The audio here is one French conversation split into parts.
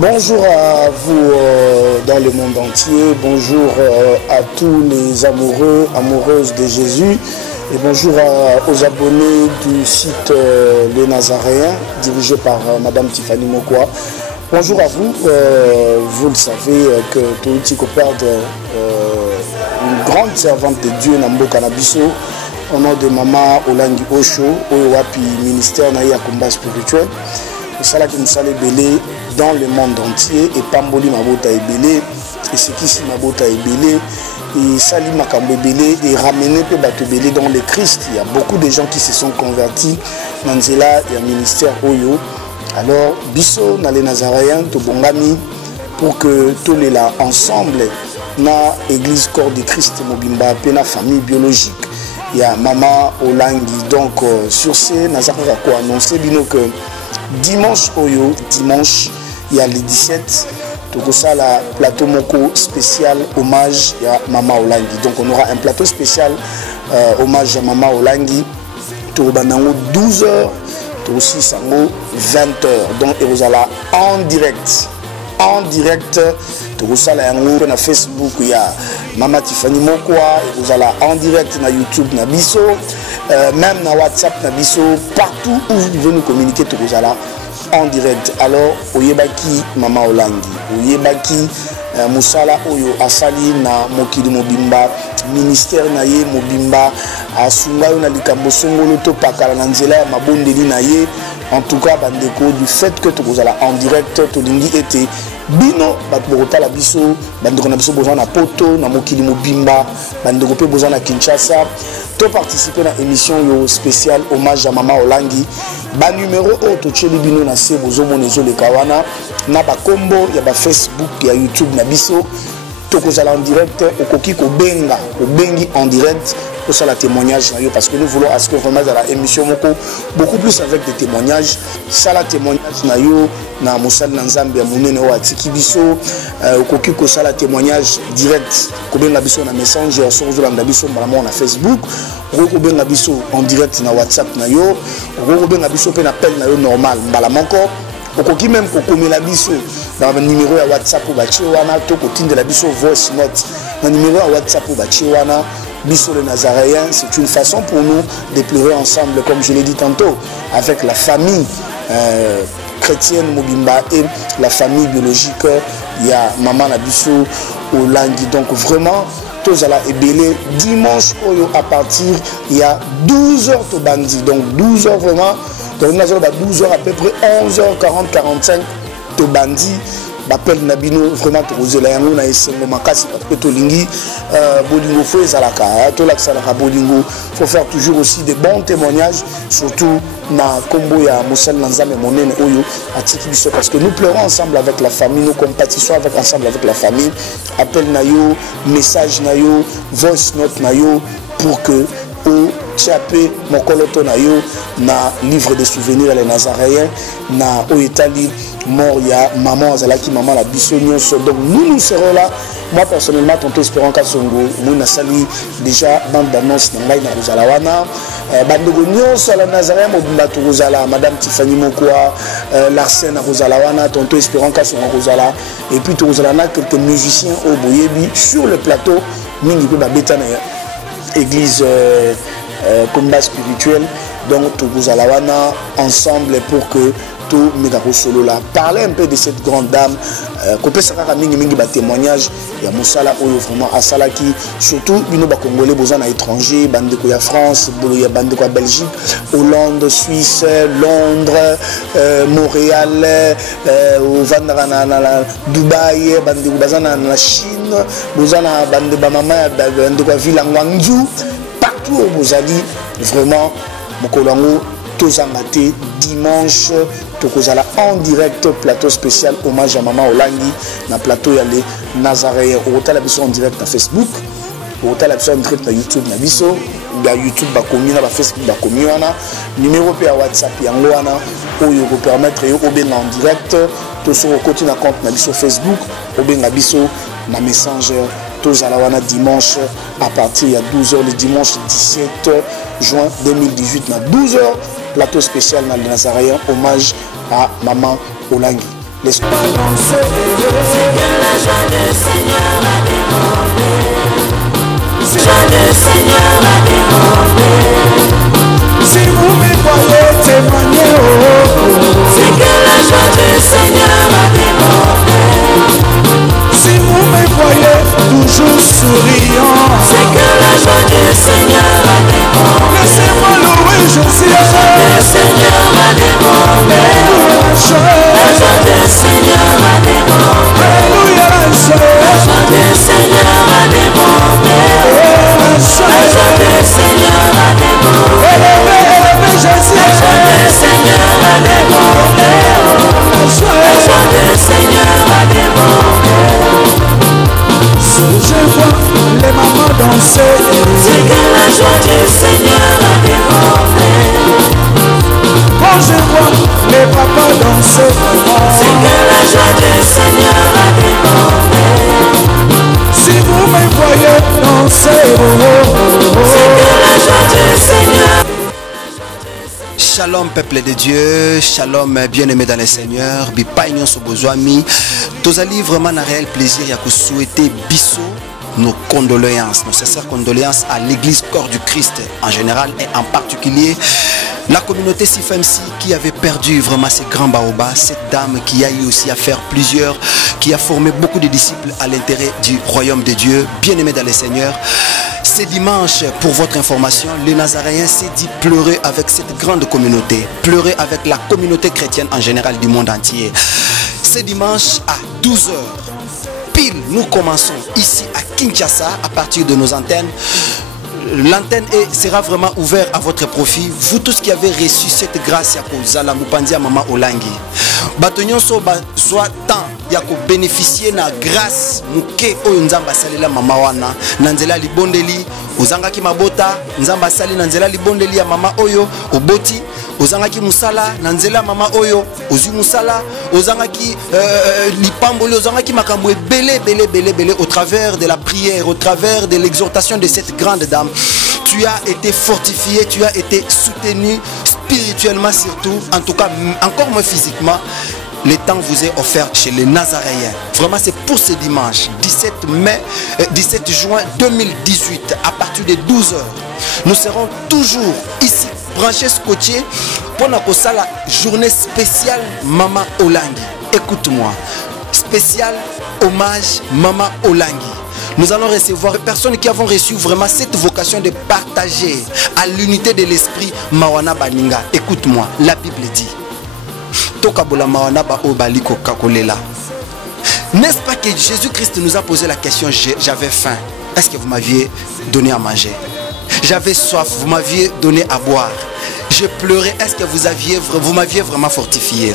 Bonjour à vous dans le monde entier, bonjour à tous les amoureux, amoureuses de Jésus et bonjour aux abonnés du site Les Nazaréens dirigé par Madame Tiffany Mokwa. Bonjour à vous, vous le savez que Toutiko perd une grande servante de Dieu Namboka Nabiso au nom de Maman Olangi Osho, Owapi ministère Naïa Combat spirituel. Et ça là qui nous allait belé dans le monde entier et Pamboli Mabota est belé et ce qui si Mabota est belé et Sali Makambo belé et ramener peu bateau belé dans le Christ. Il y a beaucoup de gens qui se sont convertis dans Nzela et un ministère Oyo. Alors biso na les Nazaréens to bongami pour que tous les là ensemble na église corps de Christ Mobimba pe na famille biologique. Il y a Maman Olangi donc sur ce Nazaré quoi annoncer bino que dimanche Oyo, dimanche, il y a le 17, tout ça la plateau Moko spécial hommage à Maman Olangi. Donc on aura un plateau spécial hommage à Maman Olangi. Tout banango 12h, tout aussi sango 20h. Donc et vous allez en direct. En direct, tout ça là na Facebook il y a Maman Tiffany Mokwa et vous allez en direct na YouTube na biso. Même na WhatsApp na biso, partout où vous pouvez nous communiquer tout ça en direct. Alors oyebaki Maman Olangi, oyebaki Musala Oyo asali na mokili mobimba ministère na ye mobimba asunga na likambo songolo to pakala na nzela ya mabondeli na ye. En tout cas bandeko du fait que tout ça en direct to lingi était bino batbota la biso bandeko na biso besoin na poto na mokili mobimba bandeko pe besoin na Kinshasa to participer à émission yo spécial hommage à Maman Olangi ba numéro auto tcheli bino na se bozo monezo le kawana na ba combo ya ba Facebook ya YouTube na biso to ko en direct okoki ko benga ko bengi en direct pour ça la témoignage parce que nous voulons à ce que vraiment dans la émission beaucoup plus avec des témoignages ça la témoignage na yo na mosal na nzambe ya munene wa tikibiso okoki ko ça la témoignage direct ko benga biso na messenger sur zolanda biso vraiment na Facebook ko benga biso en direct na WhatsApp na yo ko benga biso pe na appel na yo normal mbala moko okoki même ko komela biso dans le numéro ya WhatsApp ou bachi wana to ko tindela biso voice note na numéro ya WhatsApp ou bachi wana biso les Nazaréens. C'est une façon pour nous de pleurer ensemble comme je l'ai dit tantôt avec la famille chrétienne Mobimba et la famille biologique. Il y a Maman Nabiso Olangi. Donc vraiment tous à la ébélé dimanche à partir il y a 12h to bandi donc 12h vraiment donc nous avons 12h à peu près 11h40 45 to bandi appel Nabino vraiment to la yango na esengo makasi parce que to lingi bolingo fo ezalaka to la salaka bolingo faut faire toujours aussi des bons témoignages surtout na kombo ya mosal nzambe monene oyo atiki biso parce que nous pleurons ensemble avec la famille nous compatissons avec ensemble avec la famille appel na yo message na yo voice note na yo pour que au Tchapé Mokoloto na yo na livre de souvenirs les Nazaréens na Oetali mort ya maman Azalaki maman la bisognon donc nous serons là. Moi personnellement tonton espérant Kasongo moi sali déjà bande d'annonce na ngai na Rozalawana bandego nyonso la Nazaréen mobimba to Rozala Madame Tiffany Mokwa Larsen na Rozalawana tonton espérant Kasongo Rozala et puis to Rozalana quelques musiciens au Boyebi sur le plateau mingi pe babeta na église combat spirituel donc tout vous allez ensemble pour que tout Megaro Solo là parler un peu de cette grande dame copé ça mingi mingi ba témoignage ya Moussala oyo vraiment à Salaki surtout bino ba congolais besoin à étranger bandeko ya France ya bandeko ya Belgique Hollande Suisse Londres Montréal au Vandana Dubaï bandeko bazana na Chine bozana bande ba mama bandeko ya Vilangwanzu partout au Mozali vraiment mokolango tozangate dimanche tokozala en direct plateau spécial hommage à Maman Olangi na plateau ya les Nazaréens au la biso en direct na Facebook au la biso en direct na YouTube na biso ya YouTube ba komi na ba Facebook ba komi wana numéro pe ya WhatsApp yango wana oyo ko permettre yo obenga en direct to so côté na compte na biso Facebook obenga biso na Messenger tozala wana dimanche à partir ya 12h le dimanche 17 juin 2018 na 12h plateau spécial dans les Nazaréens hommage à Maman Olangi. Les... C'est que la joie du Seigneur a débordé. La joie du Seigneur a débordé. Si vous me voyez témoigner, c'est que la joie du Seigneur a débordé. Si vous me voyez toujours souriant, c'est que la joie du Seigneur a débordé. Laissez-moi louer Jésus. La joie du Seigneur a débordé. La joie du Seigneur a débordé. Alléluia, la joie du Seigneur a débordé. La joie du Seigneur a débordé. La joie du Seigneur a débordé. La joie du Seigneur a débordé. Je vois les mamans danser, c'est que la joie du Seigneur a débordé. quand je vois les papas danser, c'est que la joie du Seigneur a débordé. Si vous me voyez danser, c'est que la joie du Seigneur. Shalom peuple de Dieu, shalom bien-aimé dans le Seigneur, bipaignon so bozwami. Tozali vraiment un réel plaisir ya ko souhaiter biso nos condoléances, nos sincères condoléances à l'église corps du Christ en général et en particulier la communauté CIFMC qui avait perdu vraiment ces grands baobas, cette dame qui a eu aussi à faire plusieurs, qui a formé beaucoup de disciples à l'intérêt du royaume de Dieu, bien-aimé dans le Seigneur. Ce dimanche, pour votre information, les Nazaréens s'est dit pleurer avec cette grande communauté, pleurer avec la communauté chrétienne en général du monde entier. Ce dimanche à 12h, pile, nous commençons ici à Kinshasa à partir de nos antennes. L'antenne sera vraiment ouverte à votre profit. Vous tous qui avez reçu cette grâce ya kozala mupanzi ya mama Olangi. Batonyonso bazwa temps ya ko bénéficier na grâce muke oyo nzamba salela mama wana na nzela libondeli ozangaki mabota nzamba sali na nzela libondeli ya mama oyo oboti ozangaki musala na nzela mama oyo ozwi musala ozangaki lipamboli ozangaki makambo belé au travers de la prière, au travers de l'exhortation de cette grande dame. Tu as été fortifié, tu as été soutenu spirituellement surtout, en tout cas encore moins physiquement. Le temps vous est offert chez les Nazaréens. Vraiment, c'est pour ce dimanche, 17 juin 2018, à partir de 12h. Nous serons toujours ici, branchés scotchés, pour la journée spéciale Mama Olangi. Écoute-moi, spécial hommage Mama Olangi. Nous allons recevoir des personnes qui avons reçu vraiment cette vocation de partager à l'unité de l'esprit Mawana Baninga. Écoute-moi, la Bible dit n'est-ce pas que Jésus-Christ nous a posé la question, j'avais faim, est-ce que vous m'aviez donné à manger? J'avais soif, vous m'aviez donné à boire. Je pleurais, est-ce que vous m'aviez vraiment fortifié?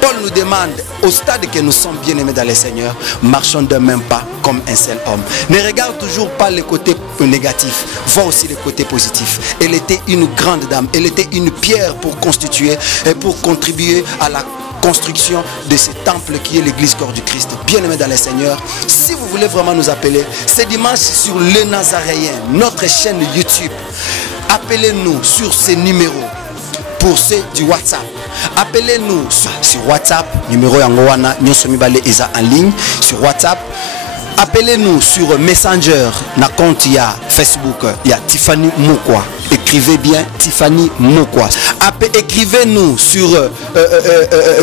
Paul nous demande, au stade que nous sommes bien-aimés dans le Seigneur, marchons de même pas comme un seul homme. Ne regarde toujours pas le côté négatif, vois aussi le côté positif. Elle était une grande dame, elle était une pierre pour constituer et pour contribuer à la construction de ce temple qui est l'église corps du Christ. Bien-aimés dans le Seigneur, si vous voulez vraiment nous appeler, c'est dimanche sur Les Nazaréens, notre chaîne YouTube. Appelez-nous sur ces numéros. Pour ceux du WhatsApp, appelez-nous sur WhatsApp, numéro Yangowana, Nyosomibale Eza en ligne, sur WhatsApp. Appelez-nous sur Messenger, na compte ya Facebook, il y a Tiffany Mokwa. Écrivez bien Tiffany Mokwa. Écrivez-nous sur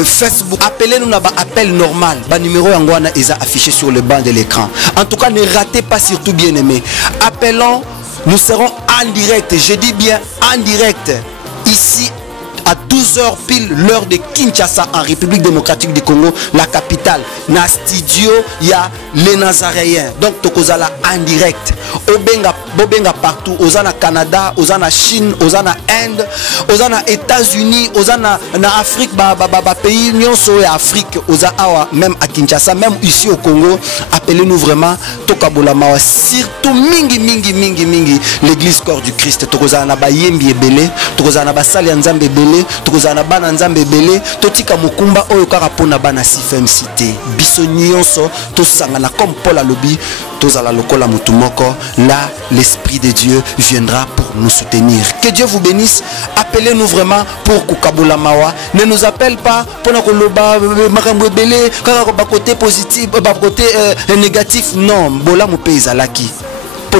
Facebook. Appelez-nous na appel normal. Ba numéro Yangowana Eza affiché sur le banc de l'écran. En tout cas, ne ratez pas, surtout bien aimé. Appelons, nous serons en direct. Je dis bien en direct. Ici à 12h pile, l'heure de Kinshasa en République démocratique du Congo, la capitale. Na studio, il y a les Nazaréens. Donc, tokozala en direct. Bobenga partout. Ozana Canada, Ozana Chine, Ozana Inde, Ozana États-Unis, Ozana na Afrique, pays nyonso et Afrique, Ozawa même à Kinshasa, même ici au Congo. Appelez-nous vraiment Tokabolamawa. Surtout mingi l'église corps du Christ. Tokozana na bayembi ebele, tokozana na basali nzambe ebele. ebele tokozala na bana nzambe ebele totika mokumba oyo kaka mpona bana CFMC te biso nyonso tosangana comme Paul alobi tozala lokola mutu moko. Là l'esprit de Dieu viendra pour nous soutenir. Que Dieu vous bénisse. Appelez-nous vraiment pour kukabola mawa. Ne nous appelle pas pour nakoloba makambo ebele kaka ba côté positif ba côté négatif. Non, bola mo pe ezalaki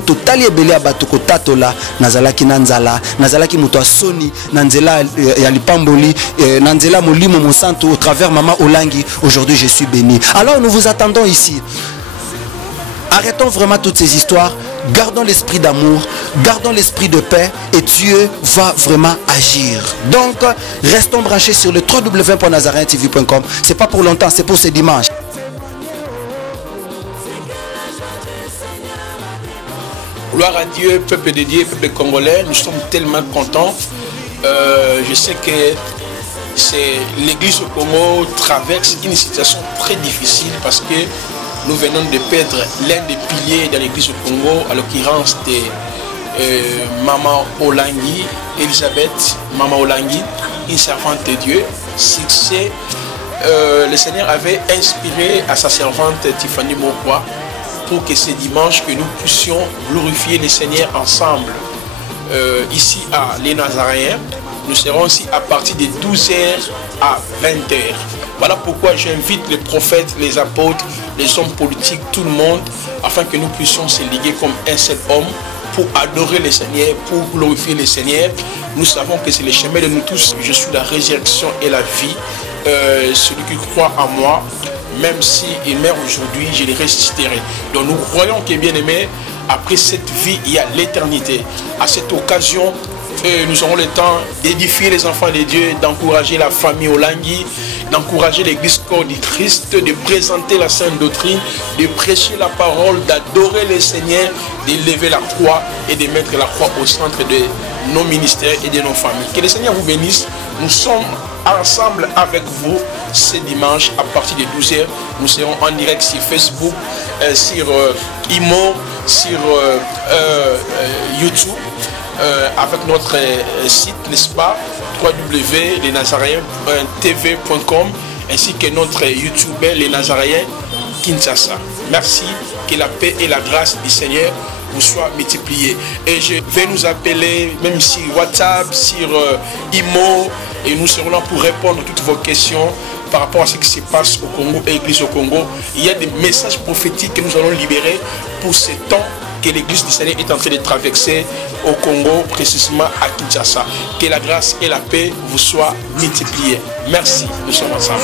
totali ebele ya bato kotatola nazalaki nanzala nazalaki muto asoni nanzela ya lipamboli nanzela molimo monsanto au travers Maman Olangi. Aujourd'hui je suis béni. Alors nous vous attendons ici. Arrêtons vraiment toutes ces histoires, gardons l'esprit d'amour, gardons l'esprit de paix et Dieu va vraiment agir. Donc restons branchés sur le www.nazareentv.com. c'est pas pour longtemps, c'est pour ce dimanche. Gloire à Dieu, peuple de Dieu, peuple congolais, nous sommes tellement contents. Je sais que l'église au Congo traverse une situation très difficile parce que nous venons de perdre l'un des piliers de l'église au Congo, à l'occurrence de Maman Olangi, Elisabeth, Maman Olangi, une servante de Dieu. Succès, le Seigneur avait inspiré à sa servante Tiffany Mokwa pour que ce dimanche que nous puissions glorifier le Seigneur ensemble ici à Les Nazaréens. Nous serons ici à partir de 12h à 20h. Voilà pourquoi j'invite les prophètes, les apôtres, les hommes politiques, tout le monde, afin que nous puissions se liguer comme un seul homme pour adorer le Seigneur, pour glorifier le Seigneur. Nous savons que c'est le chemin de nous tous. Je suis la résurrection et la vie. Celui qui croit en moi, même s'il meurt aujourd'hui, je le ressusciterai. Donc nous croyons que, bien aimé, après cette vie, il y a l'éternité. À cette occasion, nous aurons le temps d'édifier les enfants de Dieu, d'encourager la famille Olangi, d'encourager l'église corps du Christ, de présenter la sainte doctrine, de prêcher la parole, d'adorer le Seigneur, d'élever la croix et de mettre la croix au centre de nos ministères et de nos familles. Que le Seigneur vous bénisse. Nous sommes ensemble avec vous ce dimanche à partir de 12h. Nous serons en direct sur Facebook, sur Imo, sur YouTube, avec notre site, n'est-ce pas, www.lesnazaréens.tv.com, ainsi que notre YouTuber Les Nazaréens Kinshasa. Merci, que la paix et la grâce du Seigneur vous soient multipliées. Et je vais nous appeler, même sur WhatsApp, sur Imo, et nous serons là pour répondre à toutes vos questions par rapport à ce qui se passe au Congo et l'Église au Congo. Il y a des messages prophétiques que nous allons libérer pour ce temps que l'Église du Seigneur est en train de traverser au Congo, précisément à Kinshasa. Que la grâce et la paix vous soient multipliées. Merci, nous sommes ensemble.